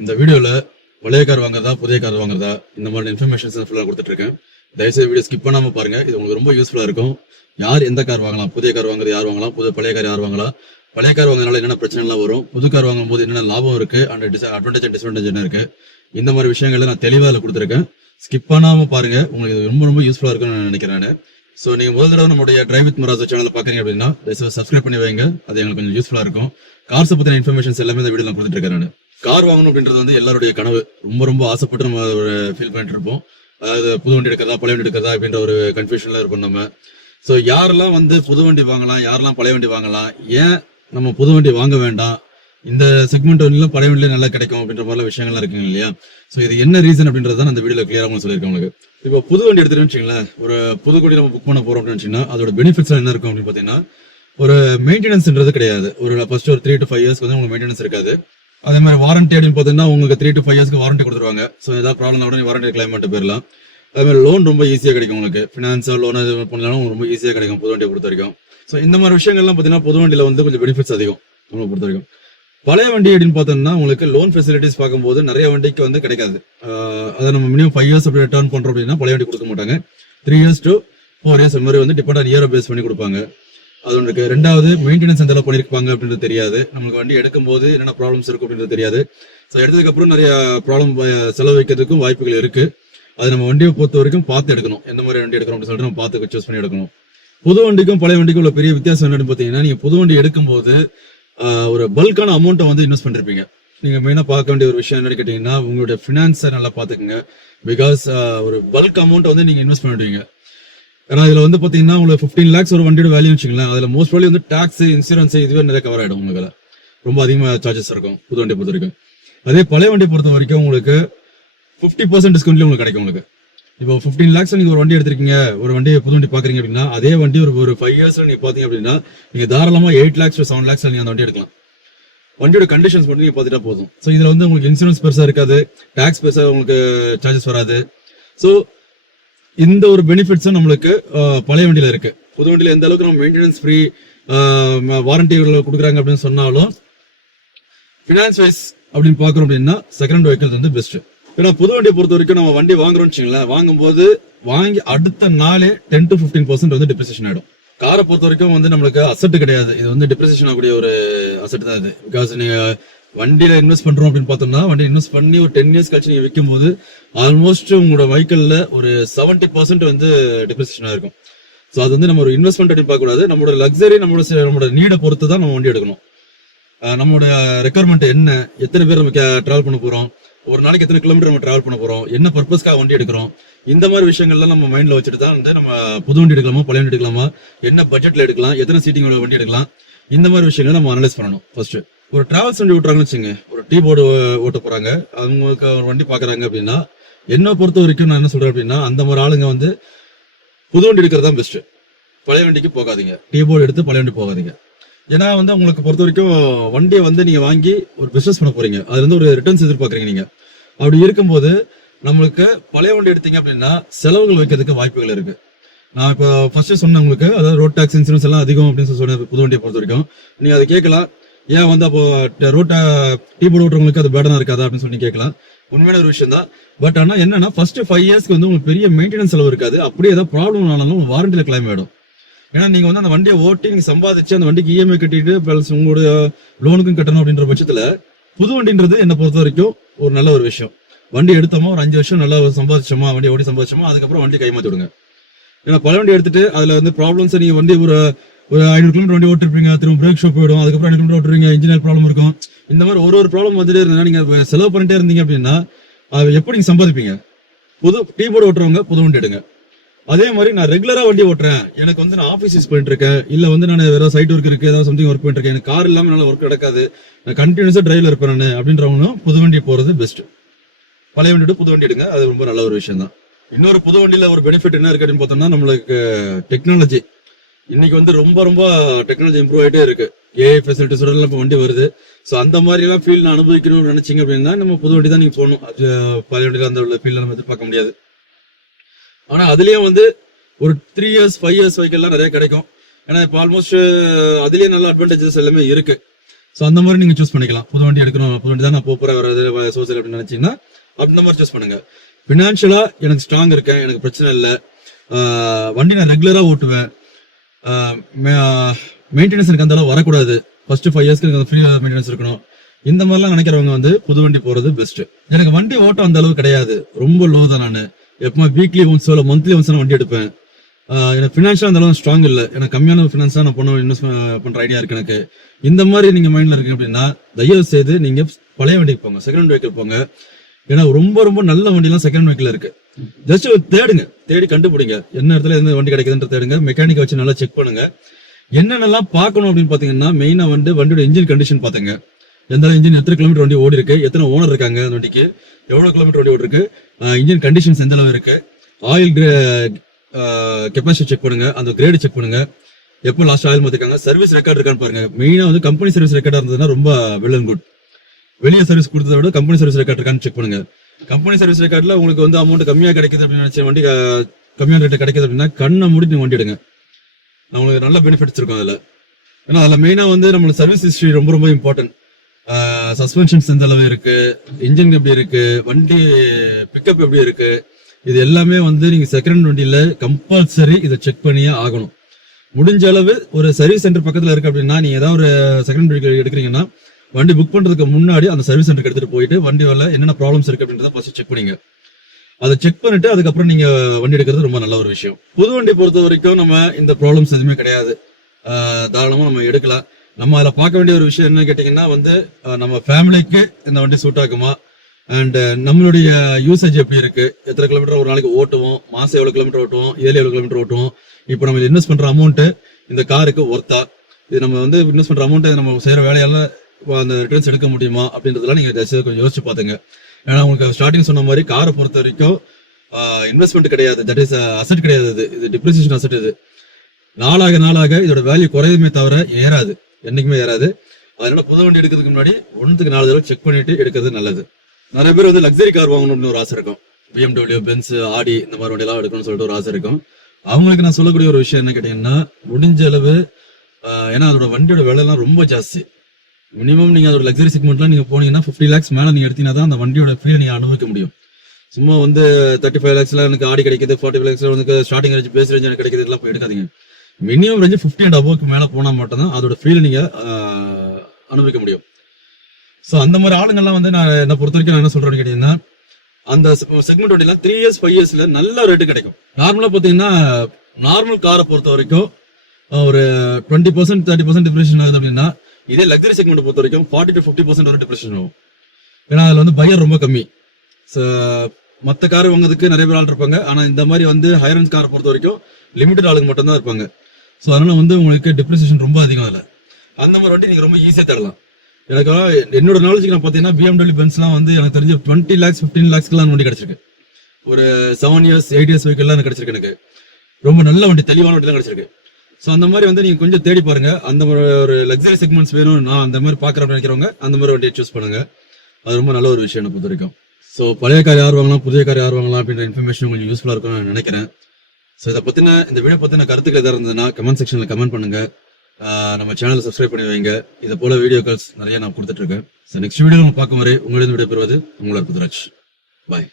இந்த வீடியோல பழைய கார் வாங்குறதா புதிய கார் வாங்குறதா இந்த மாதிரி இன்ஃபர்மேஷன்ஸ் ஃபுல்லாக கொடுத்துட்டு இருக்கேன். தயவுசெய்து வீடியோ ஸ்கிப் பண்ணாம பாருங்க. இது உங்களுக்கு ரொம்ப யூஸ்ஃபுல்லா இருக்கும். யார் எந்த கார் வாங்கலாம், புதிய கார் வாங்குறது யார் வாங்கலாம், பழைய கார் யார் வாங்கலாம், பழைய கார் வாங்குறதுனால என்னென்ன பிரச்சனை எல்லாம் வரும், புது கார் வாங்கும் போது என்னென்ன லாபம் இருக்கு அண்ட் அட்வான்டேஜ் அண்ட் டிஸ்அட்வான்டேஜ் என்ன இருக்கு, இந்த மாதிரி விஷயங்களை நான் தெளிவாக இதில் கொடுத்துருக்கேன். ஸ்கிப் பண்ணாம பாருங்க, உங்களுக்கு இது ரொம்ப ரொம்ப யூஸ்ஃபுல்லா இருக்கும்னு நான் நினைக்கிறேன். ஸோ நீங்க முதல் தடவை நம்மளுடைய டிரைவ் வித் மராஜ் சேனல் பாக்குறீங்க அப்படின்னா சப்ஸ்கிரைப் பண்ணி வைங்க. அது எங்களுக்கு கொஞ்சம் யூஸ்ஃபுல்லா இருக்கும். கார்ஸ் பத்தின இன்ஃபர்மேஷன்ஸ் எல்லாமே இந்த வீடியோ நான் கொடுத்துட்டு இருக்கேன். நான் கார் வாங்கணும் அப்படின்றது வந்து எல்லாருடைய கனவு. ரொம்ப ரொம்ப ஆசைப்பட்டு நம்ம ஒரு ஃபீல் பண்ணிட்டு இருப்போம். அதாவது புது வண்டி எடுக்கிறதா பழைய வண்டி எடுக்கிறதா அப்படின்ற ஒரு கன்ஃபியூஷன்ல இருப்போம் நம்ம. ஸோ யாரெல்லாம் வந்து புது வண்டி வாங்கலாம், யாரெல்லாம் பழைய வண்டி வாங்கலாம், ஏன் நம்ம புது வண்டி வாங்க வேண்டாம், இந்த செக்மெண்ட் வண்டியில பழைய வண்டியில நல்லா கிடைக்கும் அப்படின்ற மாதிரி விஷயங்கள்லாம் இருக்குங்க இல்லையா. ஸோ இது என்ன ரீசன் அப்படின்றத அந்த வீடியோல கிளியரா உங்களுக்கு சொல்லியிருக்கேன். உங்களுக்கு இப்போ புது வண்டி எடுத்துட்டு வச்சுங்களேன், ஒரு புது வண்டி நம்ம புக் பண்ண போறோம் அப்படின்னு வச்சுன்னா அதோட பெனிஃபிட்ஸ் என்ன இருக்கும் அப்படின்னு பாத்தீங்கன்னா, ஒரு மெயின்டெனன்ஸ்ன்றது கிடையாது. ஒரு ஃபர்ஸ்ட் ஒரு 3 to 5 இயர்ஸ்க்கு வந்து உங்களுக்கு மெயின்டெனன்ஸ் இருக்காது. அதே மாதிரி வாரண்டி அப்படின்னு பார்த்தீங்கன்னா உங்களுக்கு 3 to 5 இயர்ஸ்க்கு வாரண்டி கொடுத்துருவாங்க. ஸோ ஏதாவது ப்ராப்ளம் உடனே வாரண்டி கிளைம் பண்ணிட்டு போயிடலாம். அதே மாதிரி லோன் ரொம்ப ஈஸியாக கிடைக்கும். உங்களுக்கு ஃபினான்ஸா லோன் இது பண்ணாலும் ரொம்ப ஈஸியாக கிடைக்கும் புது வண்டியை பொறுத்த வரைக்கும். ஸோ இந்த மாதிரி விஷயங்கள்லாம் பார்த்தீங்கன்னா புது வண்டியில் வந்து கொஞ்சம் பெனிஃபிட்ஸ் அதிகம் நம்மளை பொறுத்த வரைக்கும். பழைய வண்டி அப்படின்னு பார்த்தோம்னா உங்களுக்கு லோன் ஃபெசிலிட்டிஸ் பார்க்கும்போது நிறைய வண்டிக்கு வந்து கிடைக்காது. அதை நம்ம மினிமம் 5 இயர்ஸ் அப்படி ரிட்டர்ன் பண்றோம் அப்படின்னா பழைய வண்டி கொடுக்க மாட்டாங்க. 3 years to 4 years அந்த மாதிரி வந்து டிபெண்ட் ஆன் இயரை பேஸ் பண்ணி கொடுப்பாங்க. அது ஒன்று. ரெண்டாவது மெயின்டெனன்ஸ் எந்த அளவு பண்ணிருப்பாங்க அப்படின்றது தெரியாது. நமக்கு வண்டி எடுக்கும் போது என்னென்ன ப்ராப்ளம்ஸ் இருக்கும் அப்படின்றது தெரியாது. ஸோ எடுத்ததுக்கு அப்புறம் நிறைய ப்ராப்ளம் செலவு வைக்கிறதுக்கும் வாய்ப்புகள் இருக்கு. அது நம்ம வண்டியை பொறுத்த வரைக்கும் பார்த்து எடுக்கணும். எந்த மாதிரி வண்டி எடுக்கணும் அப்படின்னு சொல்லிட்டு நம்ம பார்த்து சூஸ் பண்ணி எடுக்கணும். புது வண்டிக்கும் பழைய வண்டிக்கும் உள்ள பெரிய வித்தியாசம் என்னன்னு பார்த்தீங்கன்னா, நீங்க புது வண்டி எடுக்கும்போது ஒரு பல்கான அமௌண்ட்டை வந்து இன்வெஸ்ட் பண்ணிருப்பீங்க. நீங்க மெயினா பார்க்க வேண்டிய ஒரு விஷயம் என்னன்னு கேட்டீங்கன்னா, உங்களுடைய ஃபினான்ஸை நல்லா பாத்துக்கோங்க. பிகாஸ் ஒரு பல்க் அமௌண்ட் வந்து நீங்க இன்வெஸ்ட் பண்ணிடுவீங்க. ஏன்னா இதுல வந்து பாத்தீங்கன்னா உங்களுக்கு 15 lakhs ஒரு வண்டியோட வேல்யூ வச்சுக்கலாம். அதுல மோஸ்ட் ப்ராபப்லி வந்து டாக்ஸ், இன்சூரன்ஸ் இதுவே நிறைய கவர் ஆயிடும். உங்களுக்கு ரொம்ப அதிகமாக சார்ஜஸ் இருக்கும் புது வண்டியை பொறுத்த வரைக்கும். அதே பழைய வண்டியை பொறுத்த வரைக்கும் உங்களுக்கு 50% டிஸ்கவுண்ட்ல உங்களுக்கு கிடைக்கும். உங்களுக்கு இப்போ 15 lakhs நீங்க ஒரு வண்டி எடுத்திருக்கீங்க, ஒரு வண்டியை புது வண்டி பாக்குறீங்க அப்படின்னா, அதே வண்டி ஒரு 5 yearsல நீங்க பாத்தீங்க அப்படின்னா நீங்க தாராளமா 8 lakhs to 7 lakhs நீங்க அந்த வண்டி எடுக்கலாம். வண்டியோட கண்டிஷன்ஸ் மட்டும் நீங்க பாத்துட்டா போதும். ஸோ இதுல வந்து உங்களுக்கு இன்சூரன்ஸ் பெருசா இருக்காது, டாக்ஸ் பெருசா உங்களுக்கு சார்ஜஸ் வராது. ஸோ இந்த ஒரு பெனிஃபிட்ஸும் நம்மளுக்கு பழைய வண்டியில இருக்கு. புது வண்டியில எந்த அளவுக்கு நம்ம மெயின்டெனன்ஸ் ஃப்ரீ வாரண்டி கொடுக்குறாங்க அப்படின்னு சொன்னாலும், ஃபினான்ஸ் வைஸ் அப்படின்னு பாக்குறோம் அப்படின்னா செகண்ட் வெஹிக்கிள் வந்து பெஸ்ட். ஏன்னா புது வண்டியை பொறுத்த வரைக்கும் நம்ம வண்டி வாங்குறோம்னு வச்சுங்களேன், வாங்கும்போது வாங்கி அடுத்த நாளே 10 to 15% வந்து டிப்ரிசியேஷன் ஆயிடும். காரை பொறுத்த வரைக்கும் வந்து நம்மளுக்கு அசெட் கிடையாது, இது வந்து டிப்ரிசியேஷன் ஆகக்கூடிய ஒரு அசெட் தான் இது. பிகாஸ் நீங்க வண்டியில இன்வெஸ்ட் பண்றோம் அப்படின்னு பார்த்தோம்னா, வண்டி இன்வெஸ்ட் பண்ணி ஒரு 10 years கழிச்சு நீங்க விற்கும் போது ஆல்மோஸ்ட் உங்களோட வெஹிக்கிள்ல ஒரு 70% வந்து டிப்ரிசியேஷன் இருக்கும். ஸோ அது வந்து நம்ம ஒரு இன்வெஸ்ட்மெண்ட் அப்படின்னு பார்க்க கூடாது. நம்மளோட லக்ஸரி, நம்மளோட நீடை பொறுத்து தான் நம்ம வண்டி எடுக்கணும். நம்மளோட ரெக்குவயர்மெண்ட் என்ன, எத்தனை பேர் நம்ம டிராவல் பண்ண போறோம், ஒரு நாளைக்கு எத்தனை கிலோமீட்டர் நம்ம டிராவல் பண்ண போறோம், என்ன பர்பஸ்க்காக வண்டி எடுக்கிறோம், இந்த மாதிரி விஷயங்கள்லாம் நம்ம மைண்ட்ல வச்சுட்டு தான் வந்து நம்ம புது வண்டி எடுக்கலாமா பழைய வண்டி எடுக்கலாமா, என்ன பட்ஜெட்ல எடுக்கலாம், எத்தனை சீட்டிங் வண்டி எடுக்கலாம், இந்த மாதிரி விஷயங்களை நம்ம அனலைஸ் பண்ணணும். ஃபர்ஸ்ட் ஒரு டிராவல்ஸ் வண்டி ஓட்டுறாங்கன்னு வச்சுங்க, ஒரு டீ போர்டு ஓட்ட போறாங்க, அவங்களுக்கு ஒரு வண்டி பாக்குறாங்க அப்படின்னா, என்ன பொறுத்த வரைக்கும் நான் என்ன சொல்றேன் அப்படின்னா, அந்த மாதிரி ஆளுங்க வந்து புது வண்டி எடுக்கிறது தான் பெஸ்ட். பழைய வண்டிக்கு போகாதீங்க, டீ போர்டு எடுத்து பழைய வண்டி போகாதீங்க. ஏன்னா வந்து உங்களுக்கு பொறுத்த வரைக்கும் வண்டியை வந்து நீங்க வாங்கி ஒரு பிசினஸ் பண்ண போறீங்க, அதுல இருந்து ஒரு ரிட்டர்ன்ஸ் எதிர்பார்க்குறீங்க. நீங்க அப்படி இருக்கும்போது நம்மளுக்கு பழைய வண்டி எடுத்தீங்க அப்படின்னா செலவுகள் வைக்கிறதுக்கு வாய்ப்புகள் இருக்கு. நான் இப்போ ஃபர்ஸ்ட் சொன்னேன் உங்களுக்கு, அதாவது ரோட் டாக்ஸ், இன்சூரன்ஸ் எல்லாம் அதிகம் அப்படின்னு சொன்னேன் புது வண்டியை பொறுத்த வரைக்கும். நீங்க அதை கேட்கலாம், ஏன் வந்து அப்போ ரோட் டீ போர்டு ஓட்டுறவங்களுக்கு அது பேடனா இருக்காதா அப்படின்னு சொல்லி கேட்கலாம். உண்மையான ஒரு விஷயம் தான். பட் ஆனா என்னன்னா, ஃபர்ஸ்ட் 5 yearsக்கு வந்து உங்களுக்கு பெரிய மெயின்டெனன்ஸ் செலவு இருக்காது. அப்படியே ஏதாவது ப்ராப்ளம் ஆனாலும் வாரண்டியில கிளைம் ஆயிடும். ஏன்னா நீங்க வந்து அந்த வண்டியை ஓட்டி நீங்க சம்பாதிச்சு அந்த வண்டிக்கு இஎம்ஐ கட்டிட்டு பிளஸ் உங்களுடைய லோனுக்கும் கட்டணும் அப்படின்ற பட்சத்துல புது வண்டின்றது என்னை பொறுத்த வரைக்கும் ஒரு நல்ல ஒரு விஷயம். வண்டி எடுத்தோமா ஒரு 5 வருஷம் நல்லா சம்பாதிச்சோமா, வண்டி ஓடி சம்பாதிச்சோமா, அதுக்கப்புறம் வண்டி கைமாத்தி விடுங்க. ஏன்னா பல வண்டி எடுத்துட்டு அதுல வந்து ப்ராப்ளம்ஸ், நீங்க வண்டி ஒரு 500 கிலோமீட்டர் வண்டி ஓட்டிருப்பீங்க, திரும்ப பிரேக் ஷோ போயிடும், அதுக்கப்புறம் 500 கிலோமீட்டர் ஓட்டுறீங்க, இன்ஜினியர் ப்ராப்ளம் இருக்கும். இந்த மாதிரி ஒரு ப்ராப்ளம் வந்துட்டே இருந்தா நீங்க செலவு பண்ணிட்டே இருந்தீங்க அப்படின்னா அது எப்படி நீங்க சம்பாதிப்பீங்க? புது டீ போர்டு ஓட்டுறவங்க புது வண்டி எடுங்க. அதே மாதிரி நான் ரெகுலரா வண்டி ஓட்டுறேன், எனக்கு வந்து நான் ஆஃபீஸ் யூஸ் பண்ணிட்டு இருக்கேன், இல்ல வந்து நான் வேற சைட் ஒர்க் இருக்கு, ஏதாவது சம்திங் ஒர்க் பண்ணிட்டு இருக்கேன், எனக்கு கார் இல்லாம என்னால ஒர்க் நடக்காது, நான் கண்டினியூஸா டிரைவ்ல இருப்பேன் நான் அப்படின்றவங்க புது வண்டி போறது பெஸ்ட். பழைய வண்டி புது வண்டி எடுங்க, அது ரொம்ப நல்ல ஒரு விஷயம் தான். இன்னொரு புது வண்டியில ஒரு பெனிஃபிட் என்ன இருக்கு அப்படின்னு பார்த்தோம்னா, நம்மளுக்கு டெக்னாலஜி இன்னைக்கு வந்து ரொம்ப ரொம்ப டெக்னாலஜி இம்ப்ரூவ் ஆயிட்டே இருக்கு. ஏஐ ஃபெசிலிட்டிஸோட இப்போ வண்டி வருது. ஸோ அந்த மாதிரி எல்லாம் ஃபீல் நான் அனுபவிக்கணும்னு நினைச்சீங்க அப்படின்னா நம்ம புது வண்டி தான் நீங்க போகணும். அது பழைய வண்டியில அந்த உள்ள ஃபீல் நம்ம எதிர்பார்க்க முடியாது. ஆனா அதுலயும் வந்து ஒரு 3 years 5 years வெஹிக்கிள் எல்லாம் நிறைய கிடைக்கும். ஏன்னா இப்போ ஆல்மோஸ்ட் அதுலயே நல்ல அட்வான்டேஜஸ் எல்லாமே இருக்கு. ஸோ அந்த மாதிரி நீங்க சூஸ் பண்ணிக்கலாம். புது வண்டி எடுக்கணும், புது வண்டி தான் நான் போற வராது சோசியல் அப்படின்னு நினைச்சீங்கன்னா அந்த மாதிரி சூஸ் பண்ணுங்க. ஃபினான்ஷியலா எனக்கு ஸ்ட்ராங் இருக்கேன், எனக்கு பிரச்சனை இல்லை, வண்டி நான் ரெகுலரா ஓட்டுவேன், மெயின்டெனன்ஸ் எனக்கு அந்த அளவு வரக்கூடாது, ஃபர்ஸ்ட் 5 இயர்ஸ்க்கு எனக்கு ஃப்ரீ மெயின்டெனன்ஸ் இருக்கணும், இந்த மாதிரிலாம் நினைக்கிறவங்க வந்து புது வண்டி போறது பெஸ்ட். எனக்கு வண்டி ஓட்டம் அந்த அளவு கிடையாது, ரொம்ப லோ தான். நான் எப்பவுமே வீக்லி ஒன்ஸ் இல்லை மந்த்லி ஒன்ஸ் நான் வண்டி எடுப்பேன். எனக்கு ஃபினான்ஷியல் அந்த அளவு ஸ்ட்ராங் இல்லை, எனக்கு கம்மியான ஃபினான்ஸ் தான் நான் இன்வெஸ்ட் பண்ற ஐடியா இருக்கு எனக்கு. இந்த மாதிரி நீங்க மைண்ட்ல இருக்கு அப்படின்னா தயவு செய்து நீங்க பழைய வண்டிக்கு போங்க, செகண்ட் ஹேண்ட் வெஹிக்கிள் போங்க. ஏன்னா ரொம்ப ரொம்ப நல்ல வண்டிலாம் செகண்ட் ஹேண்ட் வெஹிக்கிள் இருக்கு. ஜஸ்ட் தேடுங்க, தேடி கண்டுபிடிங்க என்ன இடத்துல எந்த வண்டி கிடைக்குதுன்ற தேடுங்க. மெக்கானிக்கை வச்சு நல்லா செக் பண்ணுங்க. என்னென்னலாம் பார்க்கணும் அப்படின்னு பாத்தீங்கன்னா மெயினா வந்து வண்டியோட இன்ஜின் கண்டிஷன் பாத்துங்க. எந்த இன்ஜின் எத்தனை கிலோமீட்டர் வண்டி ஓடி இருக்கு, எத்தனை ஓனர் இருக்காங்க அந்த வண்டிக்கு, எவ்வளவு கிலோமீட்டர் வண்டி ஓடி இருக்கு, இன்ஜின் கண்டிஷன்ஸ் எந்த அளவு இருக்கு, ஆயில் கெப்பாசிட்டி செக் பண்ணுங்க, அந்த கிரேடு செக் பண்ணுங்க, எப்போ லாஸ்ட் ஆயில் மாத்திருக்காங்க, சர்வீஸ் ரெக்கார்ட் இருக்கான்னு பாருங்க. மெயினா வந்து கம்பெனி சர்வீஸ் ரெக்கார்டா இருந்ததுன்னா ரொம்ப வெல் அண்ட் குட். வெளியே சர்வீஸ் கொடுத்ததை விட கம்பெனி சர்வீஸ் ரெக்கார்ட் இருக்கான்னு செக் பண்ணுங்க. கம்பெனி சர்வீஸ் ரெக்கார்ட்ல உங்களுக்கு வந்து அமௌண்ட் கம்மியா கிடைக்குது அப்படின்னு நினைச்ச வண்டி கம்மியான ரேட்டு கிடைக்குது அப்படின்னா கண்ணை மூடி நீங்க வண்டி எடுங்க, நம்மளுக்கு நல்ல பெனிஃபிட்ஸ் இருக்கும் அதுல. ஏன்னா அதுல மெயினா வந்து நம்மளுக்கு சர்வீஸ் ஹிஸ்டரி ரொம்ப ரொம்ப இம்பார்ட்டன்ட். சஸ்பென்ஷன்ஸ் எந்த அளவு இருக்கு, இன்ஜின் எப்படி இருக்கு, வண்டி பிக்கப் எப்படி இருக்கு, இது எல்லாமே வந்து நீங்க செகண்ட் வண்டியில கம்பல்சரி இதை செக் பண்ணியே ஆகணும். முடிஞ்ச அளவு ஒரு சர்வீஸ் சென்டர் பக்கத்துல இருக்கு அப்படின்னா நீங்க ஏதாவது ஒரு செகண்ட் வண்டி எடுக்கிறீங்கன்னா வண்டி புக் பண்றதுக்கு முன்னாடி அந்த சர்வீஸ் சென்டருக்கு எடுத்துட்டு போயிட்டு வண்டியோட என்னென்ன ப்ராப்ளம்ஸ் இருக்கு அப்படின்றத ஃபர்ஸ்ட் செக் பண்ணிங்க. அதை செக் பண்ணிட்டு அதுக்கப்புறம் நீங்க வண்டி எடுக்கிறது ரொம்ப நல்ல ஒரு விஷயம். புது வண்டி பொறுத்த வரைக்கும் நம்ம இந்த ப்ராப்ளம்ஸ் எதுவுமே கிடையாது, தாராளமா நம்ம எடுக்கலாம். நம்ம அதில் பார்க்க வேண்டிய ஒரு விஷயம் என்னன்னு கேட்டீங்கன்னா வந்து நம்ம ஃபேமிலிக்கு இந்த வண்டி சூட் ஆகுமா, அண்ட் நம்மளுடைய யூசேஜ் எப்படி இருக்கு, எத்தனை கிலோமீட்டர் ஒரு நாளைக்கு ஓட்டுவோம், மாசம் எவ்வளவு கிலோமீட்டர் ஓட்டுவோம், இயர்லி எவ்வளவு கிலோமீட்டர் ஓட்டுவோம், இப்போ நம்ம இன்வெஸ்ட் பண்ற அமௌண்ட் இந்த காருக்கு ஒர்த்தா, இது நம்ம வந்து இன்வெஸ்ட் பண்ற அமௌண்ட் நம்ம செய்யற வேலையால அந்த ரிட்டர்ன்ஸ் எடுக்க முடியுமா அப்படின்றதெல்லாம் நீங்க கொஞ்சம் யோசிச்சு பாத்துங்க. ஏன்னா உங்களுக்கு ஸ்டார்டிங் சொன்ன மாதிரி காரை பொறுத்த வரைக்கும் இன்வெஸ்ட்மெண்ட் கிடையாது, தட் இஸ் அசெட் கிடையாது, இது டிப்ரிசியேஷன் அசெட். இது நாளாக நாளாக இதோட வேல்யூ குறையுமே தவிர ஏறாது, என்னைக்குமே ஏறாது. அதனால புது வண்டி எடுக்கிறதுக்கு முன்னாடி 1க்கு 4 தடவை செக் பண்ணிட்டு எடுக்கிறது நல்லது. நிறைய பேர் வந்து லக்ஸரி கார் வாங்கணும்னு ஒரு ஆசை இருக்கும், BMW, பென்ஸ், ஆடி இந்த மாதிரி வண்டி எல்லாம் எடுக்கணும்னு சொல்லிட்டு ஒரு ஆசை இருக்கும். அவங்களுக்கு நான் சொல்லக்கூடிய ஒரு விஷயம் என்ன கேட்டீங்கன்னா முடிஞ்ச அளவு ஏன்னா அதோட வண்டியோட விலை எல்லாம் ரொம்ப ஜாஸ்தி. மினிமம் நீங்க அதோட லக்ஸரி செக்மெண்ட்லாம் நீங்க போனீங்கன்னா 50 lakhs மேல நீங்க எடுத்தீங்கன்னா தான் அந்த வண்டியோட ஃபீல் நீங்க அனுபவிக்க முடியும். சும்மா வந்து 35 lakhsல எனக்கு ஆடி கிடைக்குது, 45 lakhsல வந்து ஸ்டார்டிங் ரேஞ்ச் பேஸ் ரேஞ்ச் எனக்கு கிடைக்குது, இதெல்லாம் போய் எடுக்காதீங்க. மினிமம் ரேஞ்ச் 50 and above மேல போனா மட்டும் தான் அதோட ஃபீல் நீங்க அனுபவிக்க முடியும். ஸோ அந்த மாதிரி ஆளுங்கள்லாம் வந்து நான் என்ன பொறுத்த வரைக்கும் நான் என்ன சொல்றேன்னு கேட்டீங்கன்னா அந்த செக்மெண்ட் வண்டிலாம் 3 years 5 yearsல நல்ல ரேட்டு கிடைக்கும். நார்மலா பாத்தீங்கன்னா நார்மல் காரை பொறுத்த வரைக்கும் ஒரு 20% 30% டிப்ரெஷன் ஆகுது அப்படின்னா இதே லக்ஸரி செக்மெண்ட் பொறுத்த வரைக்கும் 40 to 50% வரை டிப்ரெஷன் ஆகும். ஏன்னா அதுல வந்து பையர் ரொம்ப கம்மி. மற்ற கார் வாங்குறதுக்கு நிறைய பேர் ஆள் இருப்பாங்க, ஆனா இந்த மாதிரி வந்து ஹையர் ரேஞ்ச் காரை பொறுத்த வரைக்கும் லிமிடெட் ஆளுங்க மட்டும் தான் இருப்பாங்க. ஸோ அதனால வந்து உங்களுக்கு டிப்ரெஷன் ரொம்ப அதிகம். அதில் அந்த மாதிரி வண்டி நீங்க ரொம்ப ஈஸியா தரலாம். எனக்கு என்னோட நாலேஜுக்கு நான் பார்த்தீங்கன்னா BMW, பென்ஸ்லாம் வந்து எனக்கு தெரிஞ்சு 20 lakhs 15 lakhsக்குலாம் வண்டி கிடைச்சிருக்கு. ஒரு 7 years 8 years வெஹிக்கிள்லாம் எனக்கு கிடைச்சிருக்கு. எனக்கு ரொம்ப நல்ல வண்டி, தெளிவான வண்டி தான் கிடைச்சிருக்கு. ஸோ அந்த மாதிரி வந்து நீங்க கொஞ்சம் தேடி பாருங்க. அந்த மாதிரி ஒரு லக்ஸரி செக்மெண்ட்ஸ் வேணும், நான் அந்த மாதிரி பாக்குறேன்னு நினைக்கிறவங்க அந்த மாதிரி வண்டியை சூஸ் பண்ணுங்க. அது ரொம்ப நல்ல ஒரு விஷயம் என்ன பொறுத்த வரைக்கும். ஸோ பழைய கார் யார் வாங்கலாம், புதிய கார் யார் வாங்கலாம் அப்படின்ற இன்ஃபர்மேஷன் கொஞ்சம் யூஸ்ஃபுல்லா இருக்கும்னு நான் நினைக்கிறேன். ஸோ இதை பத்தின இந்த வீடியோ பத்தின கருத்துக்கள் எதாவது இருந்ததுன்னா கமெண்ட் செக்ஷன்ல கமெண்ட் பண்ணுங்க. நம்ம சேனலை சப்ஸ்கிரைப் பண்ணி வைங்க. இதை போல வீடியோக்கள் நிறைய நான் கொடுத்துட்டு இருக்கேன். ஸோ நெக்ஸ்ட் வீடியோ பார்க்கும் வரை உங்களிடம் விடைபெறுவது உங்களோட புதுராஜ். பாய்.